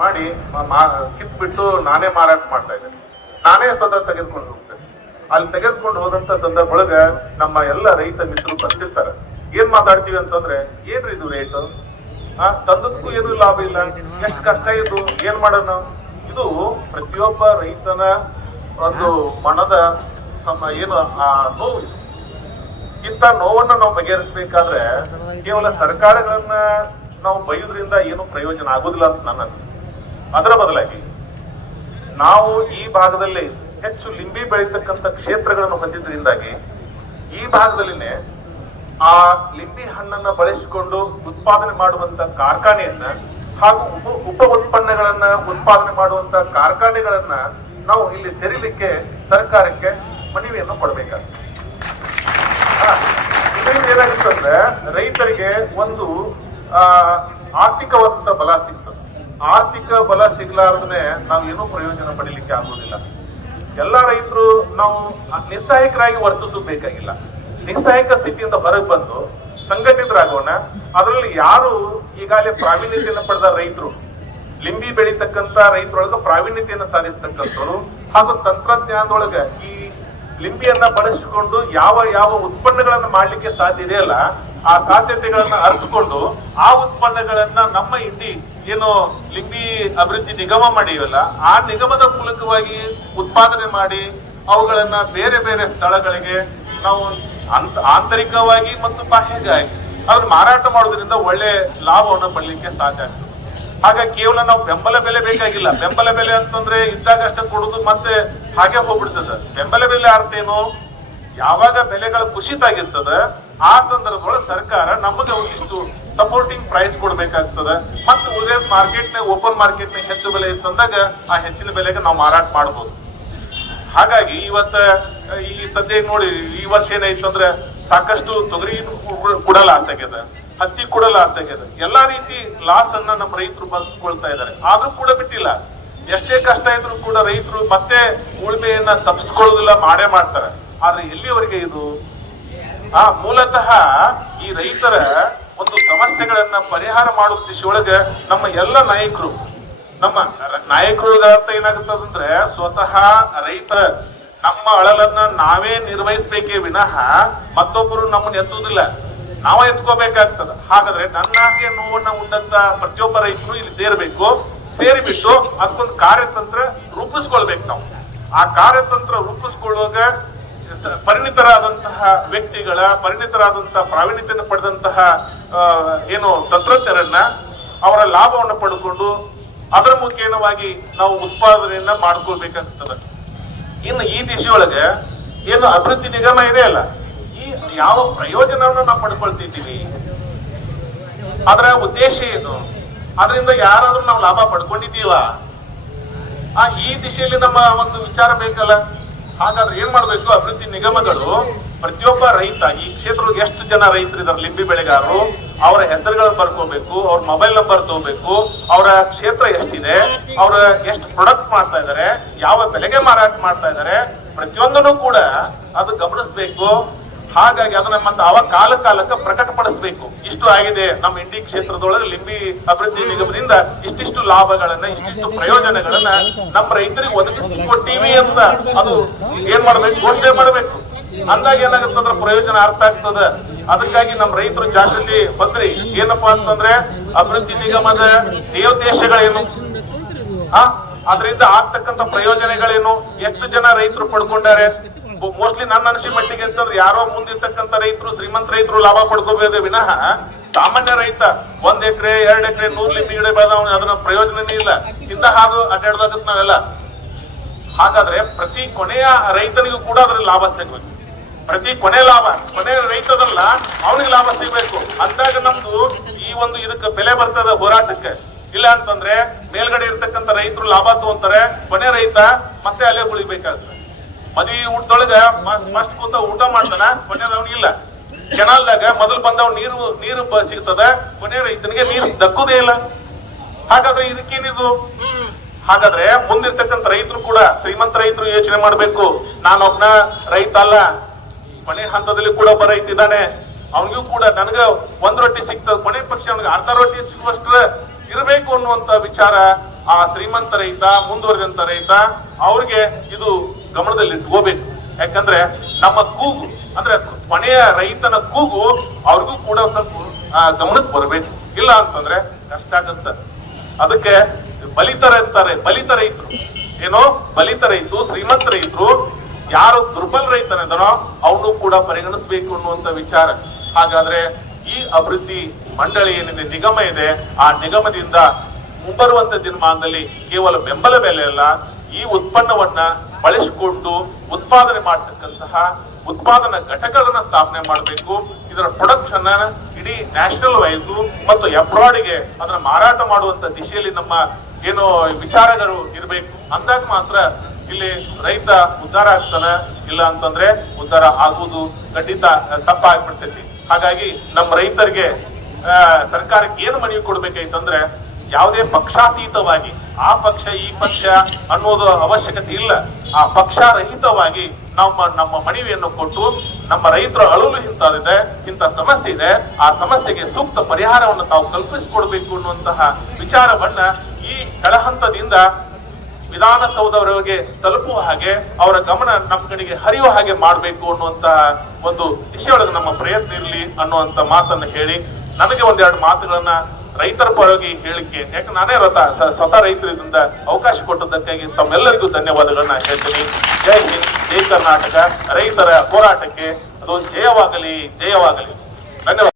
ಮಾಡಿ ಕಿತ್ಬಿಟ್ಟು ನಾನೇ ಮಾರಾಟ ಮಾಡ್ತಾ ಇದ್ದೇನೆ, ನಾನೇ ಸ್ವತಃ ತೆಗೆದುಕೊಂಡು ಹೋಗ್ತೇನೆ. ಅಲ್ಲಿ ತೆಗೆದುಕೊಂಡು ಹೋದಂತ ಸಂದರ್ಭ ಒಳಗ ನಮ್ಮ ಎಲ್ಲ ರೈತ ಮಿತ್ರರು ಬರ್ತಿರ್ತಾರೆ. ಏನ್ ಮಾತಾಡ್ತೀವಿ ಅಂತಂದ್ರೆ, ಏನ್ರಿ ಇದು ರೇಟ್, ತಂದಕ್ಕೂ ಏನು ಲಾಭ ಇಲ್ಲ, ಎಷ್ಟು ಕಷ್ಟ ಇದು, ಏನ್ ಮಾಡೋಣ. ಇದು ಪ್ರತಿಯೊಬ್ಬ ರೈತನ ಒಂದು ಮನದ ನಮ್ಮ ಏನು ಆ ನೋವು. ಇಂಥ ನೋವನ್ನ ನಾವು ಬಗೆಹರಿಸಬೇಕಾದ್ರೆ ಕೇವಲ ಸರ್ಕಾರಗಳನ್ನ ನಾವು ಬೈಯೋದ್ರಿಂದ ಏನು ಪ್ರಯೋಜನ ಆಗುದಿಲ್ಲ ಅಂತ ನನ್ನ ಅನಿಸಿಕೆ. ಅದರ ಬದಲಾಗಿ ನಾವು ಈ ಭಾಗದಲ್ಲಿ ಹೆಚ್ಚು ಲಿಂಬಿ ಬೆಳೀತಕ್ಕಂಥ ಕ್ಷೇತ್ರಗಳನ್ನು ಹೊಂದಿದ್ರಿಂದಾಗಿ ಈ ಭಾಗದಲ್ಲಿನೇ ಆ ಲಿಂಬಿ ಹಣ್ಣನ್ನ ಬಳಸಿಕೊಂಡು ಉತ್ಪಾದನೆ ಮಾಡುವಂತ ಕಾರ್ಖಾನೆಯನ್ನ ಹಾಗೂ ಉಪ ಉತ್ಪನ್ನಗಳನ್ನ ಉತ್ಪಾದನೆ ಮಾಡುವಂತ ಕಾರ್ಖಾನೆಗಳನ್ನ ನಾವು ಇಲ್ಲಿ ತೆರೀಲಿಕ್ಕೆ ಸರ್ಕಾರಕ್ಕೆ ಮನವಿಯನ್ನು ಕೊಡಬೇಕಾಗ್ತದೆ. ಇದರಿಂದ ಏನಾಗುತ್ತಂದ್ರೆ ರೈತರಿಗೆ ಒಂದು ಆರ್ಥಿಕವಾದಂತ ಬಲ ಸಿಗ್ತದೆ. ಆರ್ಥಿಕ ಬಲ ಸಿಗ್ಲಾರ್ದೇ ನಾವು ಏನೂ ಪ್ರಯೋಜನ ಪಡೀಲಿಕ್ಕೆ ಆಗುವುದಿಲ್ಲ. ಎಲ್ಲ ರೈತರು ನಾವು ನಿಸ್ಸಹಾಯಕರಾಗಿ ವರ್ತಿಸಬೇಕಾಗಿಲ್ಲ. ನಿಸ್ಸಹಾಯಕ ಸ್ಥಿತಿಯಿಂದ ಹೊರಗೆ ಬಂದು ಸಂಘಟಿತರಾಗೋಣ. ಅದರಲ್ಲಿ ಯಾರು ಈಗಾಗಲೇ ಪ್ರಾವೀಣ್ಯತೆಯನ್ನು ಪಡೆದ ರೈತರು, ಲಿಂಬಿ ಬೆಳೀತಕ್ಕಂತ ರೈತರೊಳಗೆ ಪ್ರಾವೀಣ್ಯತೆಯನ್ನು ಸಾಧಿಸ್ತಕ್ಕಂಥವ್ರು ಹಾಗೂ ತಂತ್ರಜ್ಞಾನದೊಳಗೆ ಈ ಲಿಂಬಿಯನ್ನ ಬಳಸಿಕೊಂಡು ಯಾವ ಯಾವ ಉತ್ಪನ್ನಗಳನ್ನ ಮಾಡ್ಲಿಕ್ಕೆ ಸಾಧ್ಯ ಇದೆಯಲ್ಲ, ಆ ಸಾಧ್ಯತೆಗಳನ್ನ ಅರಿತುಕೊಂಡು ಆ ಉತ್ಪನ್ನಗಳನ್ನ ನಮ್ಮ ಇಂಡಿ ಏನು ಲಿಂಬಿ ಅಭಿವೃದ್ಧಿ ನಿಗಮ ಮಾಡಿವಲ್ಲ, ಆ ನಿಗಮದ ಮೂಲಕವಾಗಿ ಉತ್ಪಾದನೆ ಮಾಡಿ ಅವುಗಳನ್ನ ಬೇರೆ ಬೇರೆ ಸ್ಥಳಗಳಿಗೆ ನಾವು ಆಂತರಿಕವಾಗಿ ಮತ್ತು ಬಾಹ್ಯವಾಗಿ ಅದನ್ನ ಮಾರಾಟ ಮಾಡೋದ್ರಿಂದ ಒಳ್ಳೆ ಲಾಭವನ್ನು ಪಡಲಿಕ್ಕೆ ಸಾಧ್ಯ ಆಗ್ತದೆ. ಹಾಗಾಗಿ ಕೇವಲ ನಾವು ಬೆಂಬಲ ಬೆಲೆ ಬೇಕಾಗಿಲ್ಲ. ಬೆಂಬಲ ಬೆಲೆ ಅಂತಂದ್ರೆ ಇದ್ದಾಗ ಅಷ್ಟೇ ಕೊಡುದು ಮತ್ತೆ ಹಾಗೆ ಹೋಗ್ಬಿಡ್ತದ. ಬೆಂಬಲ ಬೆಲೆ ಅರ್ಥ ಏನು, ಯಾವಾಗ ಬೆಲೆಗಳ ಕುಸಿತ ಆಗಿರ್ತದ ಆ ಸಂದರ್ಭದೊಳಗೆ ಸರ್ಕಾರ ನಮಗೆ ಒಂದಿಷ್ಟು ಸಪೋರ್ಟಿಂಗ್ ಪ್ರೈಸ್ ಕೊಡ್ಬೇಕಾಗ್ತದೆ. ಮತ್ತೆ ಉಳಿದ ಮಾರ್ಕೆಟ್ನಾಗ ಓಪನ್ ಮಾರ್ಕೆಟ್ನಾಗ ಹೆಚ್ಚು ಬೆಲೆ ಇತ್ತಂದಾಗ ಆ ಹೆಚ್ಚಿನ ಬೆಲೆಗೆ ನಾವು ಮಾರಾಟ ಮಾಡಬಹುದು. ಹಾಗಾಗಿ ಇವತ್ತ ಈ ಸದ್ಯ ನೋಡಿ, ಈ ವರ್ಷ ಏನಾಯ್ತಂದ್ರೆ ಸಾಕಷ್ಟು ತೊಗರಿ ಕೂಡ ಲಾಸ್ ಆಗ್ಯದ, ಹತ್ತಿ ಕೂಡ ಲಾಸ್ ಆಗ್ಯದ. ಎಲ್ಲಾ ರೀತಿ ಲಾಸ್ ಅನ್ನ ನಮ್ಮ ರೈತರು ಬರ್ಸ್ಕೊಳ್ತಾ ಇದ್ದಾರೆ. ಆದ್ರೂ ಕೂಡ ಬಿಟ್ಟಿಲ್ಲ. ಎಷ್ಟೇ ಕಷ್ಟ ಇದ್ರು ಕೂಡ ರೈತರು ಮತ್ತೆ ಉಳಿಮೆಯನ್ನ ತಪ್ಪಿಸ್ಕೊಳ್ಳೋದಿಲ್ಲ, ಮಾಡೇ ಮಾಡ್ತಾರೆ. ಆದ್ರೆ ಎಲ್ಲಿವರೆಗೆ ಇದು ಮೂಲತಃ ಈ ರೈತರ ಒಂದು ಸಮಸ್ಯೆಗಳನ್ನ ಪರಿಹಾರ ಮಾಡುವ ದಿಶೆಯೊಳಗೆ ನಮ್ಮ ಎಲ್ಲ ನಾಯಕರು ಅರ್ಥ ಏನಾಗುತ್ತದಂದ್ರೆ, ಸ್ವತಃ ರೈತ ನಮ್ಮ ಅಳಲನ್ನ ನಾವೇ ನಿರ್ವಹಿಸ್ಬೇಕೇ ವಿನಃ ಮತ್ತೊಬ್ಬರು ನಮ್ಮನ್ನ ಎತ್ತುವುದಿಲ್ಲ, ನಾವ ಎತ್ಕೋಬೇಕಾಗ್ತದ. ಹಾಗಾದ್ರೆ ನನ್ನಾಗೆ ನೋವನ್ನ ಉಂಡಂತ ಪ್ರತಿಯೊಬ್ಬ ರೈತರು ಇಲ್ಲಿ ಸೇರಿಬಿಟ್ಟು ಅದಕ್ಕೊಂದು ಕಾರ್ಯತಂತ್ರ ರೂಪಿಸ್ಕೊಳ್ಬೇಕು. ನಾವು ಆ ಕಾರ್ಯತಂತ್ರ ರೂಪಿಸ್ಕೊಳ್ಳುವಾಗ ಪರಿಣಿತರಾದಂತಹ ವ್ಯಕ್ತಿಗಳ ಪರಿಣಿತರಾದಂತಹ ಪ್ರಾವೀಣ್ಯತೆಯನ್ನು ಪಡೆದಂತಹ ಏನು ತಂತ್ರಜ್ಞರನ್ನ ಅವರ ಲಾಭವನ್ನು ಪಡೆದುಕೊಂಡು ಅದರ ಮುಖೇನವಾಗಿ ನಾವು ಉತ್ಪಾದನೆಯನ್ನ ಮಾಡ್ಕೊಳ್ಬೇಕಾಗ್ತದೆ. ಇನ್ನು ಈ ದಿಶೆಯೊಳಗೆ ಏನು ಅಭಿವೃದ್ಧಿ ನಿಗಮ ಇದೆ ಅಲ್ಲ, ಈ ಯಾವ ಪ್ರಯೋಜನವನ್ನು ನಾವು ಪಡ್ಕೊಳ್ತಿದ್ದೀವಿ, ಅದರ ಉದ್ದೇಶ ಏನು, ಅದರಿಂದ ಯಾರಾದ್ರೂ ನಾವು ಲಾಭ ಪಡ್ಕೊಂಡಿದ್ದೀವ, ಈ ದಿಶೆಯಲ್ಲಿ ನಮ್ಮ ಒಂದು ವಿಚಾರ ಬೇಕಲ್ಲ. ಹಾಗಾದ್ರೆ ಏನ್ ಮಾಡ್ಬೇಕು, ಅಭಿವೃದ್ಧಿ ನಿಗಮಗಳು ಪ್ರತಿಯೊಬ್ಬ ರೈತ, ಈ ಕ್ಷೇತ್ರಕ್ಕೆ ಎಷ್ಟು ಜನ ರೈತರು ಇದಾರೆ ಲಿಂಬಿ ಬೆಳೆಗಾರರು, ಅವರ ಹೆಸರುಗಳನ್ನು ಬರ್ಕೋಬೇಕು, ಅವ್ರ ಮೊಬೈಲ್ ನಂಬರ್ ತಗೋಬೇಕು, ಅವರ ಕ್ಷೇತ್ರ ಎಷ್ಟಿದೆ, ಅವ್ರ ಎಷ್ಟು ಪ್ರೊಡಕ್ಟ್ ಮಾಡ್ತಾ ಇದಾರೆ, ಯಾವ ಬೆಲೆಗೆ ಮಾರಾಟ ಮಾಡ್ತಾ ಇದಾರೆ, ಪ್ರತಿಯೊಂದನ್ನು ಕೂಡ ಅದು ಗಮನಿಸ್ಬೇಕು. ಹಾಗಾಗಿ ಅದನ್ನ ಮತ್ತೆ ಅವ ಕಾಲಕ್ಕೆ ಪ್ರಕಟಪಡಿಸ್ಬೇಕು. ಇಷ್ಟು ಆಗಿದೆ ನಮ್ಮ ಇಂಡಿ ಕ್ಷೇತ್ರದೊಳಗೆ ಲಿಂಬಿ ಅಭಿವೃದ್ಧಿ ನಿಗಮದಿಂದ ಇಷ್ಟಿಷ್ಟು ಲಾಭಗಳನ್ನ, ಇಷ್ಟಿಷ್ಟು ಪ್ರಯೋಜನಗಳನ್ನ ನಮ್ಮ ರೈತರಿಗೆ ಒದಗಿಸಿಕೊಟ್ಟಿವಿ ಅಂತ ಅದು ಏನ್ ಮಾಡ್ಬೇಕು, ಘೋಷಣೆ ಮಾಡ್ಬೇಕು. ಅಂದಾಗ ಏನಾಗುತ್ತಂದ್ರೆ ಪ್ರಯೋಜನ ಅರ್ಥ ಆಗ್ತದ. ಅದಕ್ಕಾಗಿ ನಮ್ಮ ರೈತರು ಜಾಗೃತಿ ಬಂದ್ರಿ. ಏನಪ್ಪಾ ಅಂತಂದ್ರೆ ಅಭಿವೃದ್ಧಿ ನಿಗಮದ ದೇವೋದ್ದೇಶಗಳೇನು, ಅದರಿಂದ ಆಗ್ತಕ್ಕಂಥ ಪ್ರಯೋಜನಗಳೇನು, ಎಷ್ಟು ಜನ ರೈತರು ಪಡ್ಕೊಂಡಾರೆ. ಮೋಸ್ಟ್ಲಿ ನನ್ನ ಅನಿಸಿಕೆ ಮಟ್ಟಿಗೆ ಅಂತಂದ್ರೆ ಯಾರೋ ಮುಂದಿರ್ತಕ್ಕಂಥ ರೈತರು, ಶ್ರೀಮಂತ ರೈತರು ಲಾಭ ಪಡ್ಕೋಬೇಕೇ ವಿನಃ ಸಾಮಾನ್ಯ ರೈತ 1 ಎಕರೆ 2 ಎಕರೆ 100 ಲಿಂಬಿ ಗಿಡ ಬೆಳೆದವನು ಅದನ್ನ ಪ್ರಯೋಜನನೇ ಇಲ್ಲ. ಇಂತಹ ಹಾದು ಅಡ್ಡಾಡ್ದಾಗತ್ ನಾವೆಲ್ಲ. ಹಾಗಾದ್ರೆ ಪ್ರತಿ ಕೊನೆಯ ರೈತನಿಗೂ ಕೂಡ ಅದ್ರಲ್ಲಿ ಲಾಭ ಸಿಗ್ಬೇಕು. ಪ್ರತಿ ಕೊನೆ ರೈತದಲ್ಲ ಅವನಿಗೆ ಲಾಭ ಸಿಗ್ಬೇಕು. ಅಂದಾಗ ನಮ್ದು ಈ ಒಂದು ಇದಕ್ಕೆ ಬೆಲೆ ಬರ್ತದ ಹೋರಾಟಕ್ಕೆ. ಇಲ್ಲ ಅಂತಂದ್ರೆ ಮೇಲ್ಗಡೆ ಇರ್ತಕ್ಕಂಥ ರೈತರು ಲಾಭ ತಗೊಂತಾರೆ, ಕೊನೆ ರೈತ ಮತ್ತೆ ಅಲ್ಲೇ ಉಳಿಬೇಕಾಗ್ತದೆ. ಮದುವೆ ಊಟದೊಳಗ ಮಸ್ಟ್ ಕೂತ ಊಟ ಮಾಡ್ತಾನ, ಕೊನೆಯದವನಿಗಿಲ್ಲ. ಕೆನಾಲ್ದಾಗ ಮೊದಲು ಬಂದವ್ ನೀರು ಸಿಗ್ತದ, ಕೊನೆ ರೈತನಿಗೆ ನೀರು ದಕ್ಕುದೇ ಇಲ್ಲ. ಹಾಗಾದ್ರೆ ಇದಕ್ಕೇನಿದು? ಹಾಗಾದ್ರೆ ಮುಂದಿರ್ತಕ್ಕಂಥ ರೈತರು ಕೂಡ, ಶ್ರೀಮಂತ ರೈತರು ಯೋಚನೆ ಮಾಡ್ಬೇಕು, ನಾನೊಬ್ನ ರೈತ ಅಲ್ಲ, ಕೊನೆ ಹಂತದಲ್ಲಿ ಕೂಡ ಒಬ್ಬ ರೈತ ಇದ್ದಾನೆ, ಅವನಿಗೂ ಕೂಡ ನನಗ 1 ರೊಟ್ಟಿ ಸಿಗ್ತದ, ಕೊನೆ ಪಕ್ಷ ಅವನಿಗೆ ಅರ್ಧ ರೊಟ್ಟಿ ಸಿಗುವಷ್ಟ್ರ ಇರಬೇಕು ಅನ್ನುವಂತ ವಿಚಾರ ಆ ಶ್ರೀಮಂತ ರೈತ, ಮುಂದುವರೆದಂತ ರೈತ ಅವ್ರಿಗೆ ಇದು ಗಮನದಲ್ಲಿ ಇಟ್ಕೋಬೇಕು. ಯಾಕಂದ್ರೆ ನಮ್ಮ ಕೂಗು ಅಂದ್ರೆ ಕೊನೆಯ ರೈತನ ಕೂಗು ಅವ್ರಿಗೂ ಕೂಡ ಸ್ವಲ್ಪ ಗಮನಕ್ಕೆ ಬರ್ಬೇಕು. ಇಲ್ಲ ಅಂತಂದ್ರೆ ಕಷ್ಟ ಆಗತ್ತ. ಅದಕ್ಕೆ ಬಲಿತ ರೈತರು ಏನೋ ಬಲಿತ ರೈತರು, ಶ್ರೀಮಂತ ರೈತರು, ಯಾರು ದುರ್ಬಲ ರೈತನಿದ್ದಾನೋ ಅವನು ಕೂಡ ಪರಿಗಣಿಸಬೇಕು ಅನ್ನುವಂತ ವಿಚಾರ. ಹಾಗಾದ್ರೆ ಈ ಅಭಿವೃದ್ಧಿ ಮಂಡಳಿ ಏನಿದೆ, ನಿಗಮ ಇದೆ, ಆ ನಿಗಮದಿಂದ ಮುಂಬರುವಂತ ದಿನಮಾನದಲ್ಲಿ ಕೇವಲ ಬೆಂಬಲ ಬೆಲೆ ಅಲ್ಲ, ಈ ಉತ್ಪನ್ನವನ್ನ ಬಳಸಿಕೊಂಡು ಉತ್ಪಾದನೆ ಮಾಡತಕ್ಕಂತಹ ಉತ್ಪಾದನಾ ಘಟಕಗಳನ್ನ ಸ್ಥಾಪನೆ ಮಾಡಬೇಕು. ಇದರ ಪ್ರೊಡಕ್ಷನ್ ಇಡೀ ನ್ಯಾಷನಲ್ ವೈಸ್ ಮತ್ತು ಅಬ್ರಾಡ್ಗೆ ಅದನ್ನ ಮಾರಾಟ ಮಾಡುವಂತ ದಿಶೆಯಲ್ಲಿ ನಮ್ಮ ಏನು ವಿಚಾರಗಳು ಇರಬೇಕು. ಅಂದಾಗ ಮಾತ್ರ ಇಲ್ಲಿ ರೈತ ಉದ್ಧಾರ ಆಗ್ತಾನ. ಇಲ್ಲ ಅಂತಂದ್ರೆ ಉದ್ಧಾರ ಆಗುವುದು ಖಂಡಿತ ತಪ್ಪಾಗ್ಬಿಡ್ತೈತಿ. ಹಾಗಾಗಿ ನಮ್ಮ ರೈತರಿಗೆ ಸರ್ಕಾರಕ್ಕೆ ಏನು ಮನವಿ ಕೊಡ್ಬೇಕಾಯ್ತಂದ್ರೆ, ಯಾವುದೇ ಪಕ್ಷಾತೀತವಾಗಿ ಆ ಪಕ್ಷ ಈ ಪಕ್ಷ ಅನ್ನೋದು ಅವಶ್ಯಕತೆ ಇಲ್ಲ. ಆ ಪಕ್ಷರಹಿತವಾಗಿ ನಮ್ಮ ಮನವಿಯನ್ನು ಕೊಟ್ಟು ನಮ್ಮ ರೈತರ ಅಳಲು ಇಂಥದಿದೆ, ಇಂಥ ಸಮಸ್ಯೆ ಇದೆ, ಆ ಸಮಸ್ಯೆಗೆ ಸೂಕ್ತ ಪರಿಹಾರವನ್ನು ತಾವು ಕಲ್ಪಿಸಿಕೊಡ್ಬೇಕು ಅನ್ನುವಂತಹ ವಿಚಾರವನ್ನ ಈ ಕೆಳಹಂತದಿಂದ ವಿಧಾನಸೌಧವರೆಗೆ ತಲುಪುವ ಹಾಗೆ, ಅವರ ಗಮನ ನಮ್ಮ ಕಡೆಗೆ ಹರಿಯುವ ಹಾಗೆ ಮಾಡಬೇಕು ಅನ್ನುವಂತಹ ಒಂದು ವಿಷಯದೊಳಗೆ ನಮ್ಮ ಪ್ರಯತ್ನ ಇರಲಿ ಅನ್ನುವಂತ ಮಾತನ್ನು ಹೇಳಿ, ನನಗೆ ಒಂದೆರಡು ಮಾತುಗಳನ್ನ ರೈತರ ಪರವಾಗಿ ಹೇಳಿಕೆ, ಯಾಕೆ ನಾನೇ ಸ್ವತಃ ರೈತರಿಂದ ಅವಕಾಶ ಕೊಟ್ಟದ್ದಕ್ಕಾಗಿ ತಮ್ಮೆಲ್ಲರಿಗೂ ಧನ್ಯವಾದಗಳನ್ನ ಹೇಳ್ತೀನಿ. ಜೈ ಹಿಂದ್, ಜೈ ಕರ್ನಾಟಕ. ರೈತರ ಹೋರಾಟಕ್ಕೆ ಅದು ಜಯವಾಗಲಿ, ಜಯವಾಗಲಿ. ಧನ್ಯವಾದ.